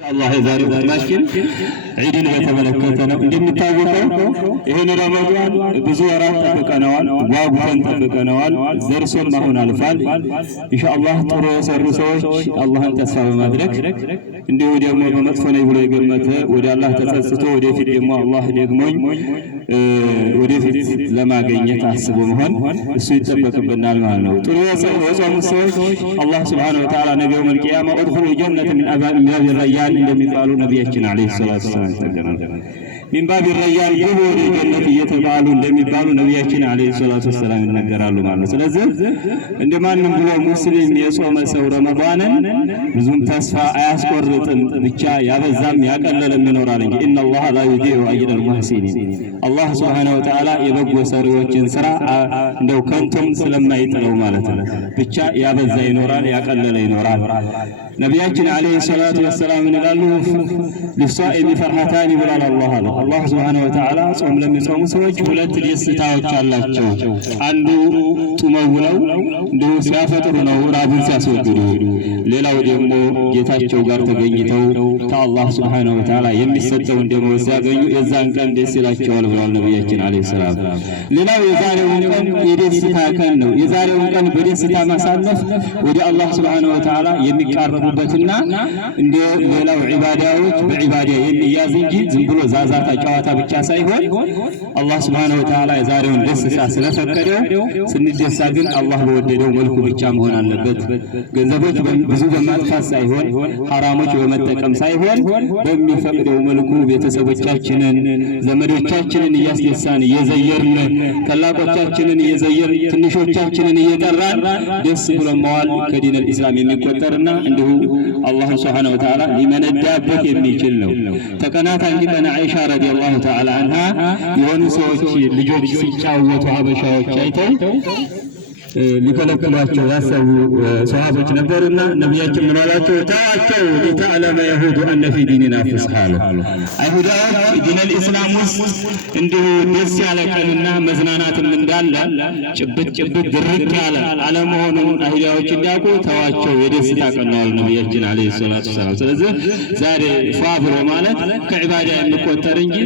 الله يبارك فيكم عيدنا يتملكتنا እንደምታወቀው ይሄን ረመዳን ብዙ ወራት ተጠብቀናል ጓጉተን ተጠብቀናል ዘርሶን ማሆን አልፋል ኢንሻአላህ ጥሩ የሰሩ ሰዎች አላህን ተስፋ በማድረግ እንዲሁ ደግሞ በመጥፎ ነው ብሎ የገመተ ወደ አላህ ተጸጽቶ ወደፊት ደግሞ አላህ ደግሞኝ ወደፊት ለማግኘት አስቦ መሆን እሱ ይተበከበናል ማለት ነው ጥሩ የሰሩ ሰዎች አላህ Subhanahu Wa Ta'ala ነገ የውመል ቂያማ ادخلوا الجنة من أبواب الريان እንደሚባሉ ነብያችን አለይሂ ሰላቱ ወሰላም ተገናኝተናል من باب الريان ግቡ ጀነት እየተባሉ እንደሚባሉ ነብያችን አለይሂ ሰላቱ ወሰላም ይናገራሉ ማለት ነው ስለዚህ እንደማንም ብሎ ሙስሊም የጾመ ሰው ረመዳንን ብዙም ተስፋ አያስቆርጥም ብቻ ያበዛም ያቀለለም ይኖራል እንጂ ان الله لا يضيع اجر المحسنين الله Subhanahu Wa Ta'ala የበጎ ሰሪዎችን ስራ እንደው ከንቱም ስለማይጥለው ማለት ነው ብቻ ያበዛ ይኖራል ያቀለለ ይኖራል ነብያችን አለይሂ ሰላቱ ወሰላም ይላሉ ለሷኢሚ ፈርሃታን ይብላል አላህ Subhanahu Wa Ta'ala ጾም ለሚጾሙ ሰዎች ሁለት ደስታዎች አላቸው አንዱ ጾመው እንደው ሲያፈጥሩ ነው ራብን ሲያስወግዱ ሌላው ደግሞ ጌታቸው ጋር ተገኝተው ከአላህ Subhanahu Wa Ta'ala የሚሰጠው እንደው ሲያገኙ የዛን ቀን ደስ ይላቸዋል ብለዋል ነብያችን አለይሂ ሰላም ሌላው የዛሬውን ቀን የደስታ ቀን ነው የዛሬውን ቀን በደስታ ማሳለፍ ወደ አላህ Subhanahu Wa Ta'ala የሚቃረቡበትና እንደ ሌላው ዒባዳዎች በዒባዳ የሚያዝ እንጂ ዝም ብሎ ዛዛታ ጨዋታ ብቻ ሳይሆን አላህ Subhanahu Wa Ta'ala የዛሬውን ደስታ ስለፈቀደው ስንደሳ ግን አላህ በወደደው መልኩ ብቻ መሆን አለበት ገንዘቦች ብዙ በማጥፋት ሳይሆን ሐራሞች በመጠቀም ሳይሆን በሚፈቅደው መልኩ ቤተሰቦቻችንን ዘመዶቻችንን እያስደሳን እየዘየርን ተላቆቻችንን እየዘየር ትንሾቻችንን እየጠራን ደስ ብሎ መዋል ከዲን الاسلام የሚቆጠርና እንዲሁ አላህ Subhanahu Wa Ta'ala ሊመነዳበት የሚችል ነው ተቀናታ እንዲቀና አይሻ ረዲየላሁ ተዓላ አንሃ የሆኑ ሰዎች ልጆች ሲጫወቱ ሀበሻዎች አይተው ሊከለክሏቸው ያሰቡ ሰሃቦች ነበርና ነብያችን ምን አላቸው ታዋቸው ለተዓለመ ይሁዱ ان في ديننا فسحال አይሁዳዎች ዲን الاسلام ውስጥ እንዲሁ ደስ ያለ ቀንና መዝናናትም እንዳለ ጭብጥ ድርቅ ያለ አለመሆኑን አይሁዳዎች እንዲያውቁ ታዋቸው የደስታ ቀን ነው ነብያችን አለይሂ ሰላቱ ወሰላም ስለዚህ ዛሬ ፋብሮ ማለት ከዒባዳ የሚቆጠር እንጂ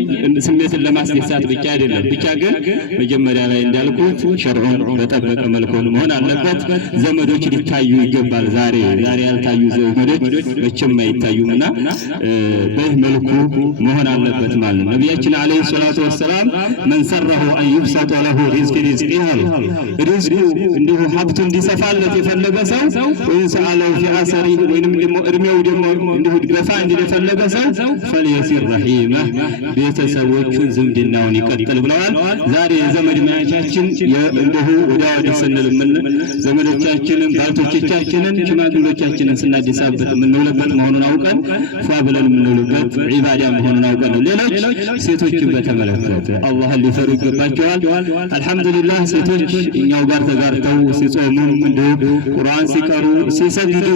ስሜትን ለማስደሳት ብቻ አይደለም ብቻ ግን መጀመሪያ ላይ እንዳልኩት ሸርዑን በጠበቀ መልኩ መሆን አለበት ዘመዶች ሊታዩ ይገባል ዛሬ ያልታዩ ዘመዶች መቼም አይታዩምና በዚህ መልኩ መሆን አለበት ማለት ነው ነብያችን አለይሂ ሰላቱ ወሰላም من سره ان يبسط له رزق ሪዝቁ እንዲሁ ሀብቱ እንዲሰፋለት የፈለገ ሰው ወይ ሰአለው في عسره ወይንም ደግሞ እድሜው ደግሞ እንዲሁ ገፋ እንዲፈለገ ሰው فليسر رحيمه ቤተሰቦቹን ዝምድናውን ይቀጥል ብለዋል ዛሬ የዘመድ ማያቻችን እንዲሁ ወዳወደ ሰነል ምን ዘመዶቻችንን ባልቶቻችንን ሽማግሌዎቻችንን ስናዲሳበት ምንውልበት መሆኑን አውቀን ፋብለን ምንውልበት ዒባዳ መሆኑን አውቀን ሌሎች ሴቶችን በተመለከተ አላህን ሊፈሩ ይገባቸዋል አልহামዱሊላህ ሴቶች እኛው ጋር ተጋርተው ሲጾሙ እንደው ቁርአን ሲቀሩ ሲሰግዱ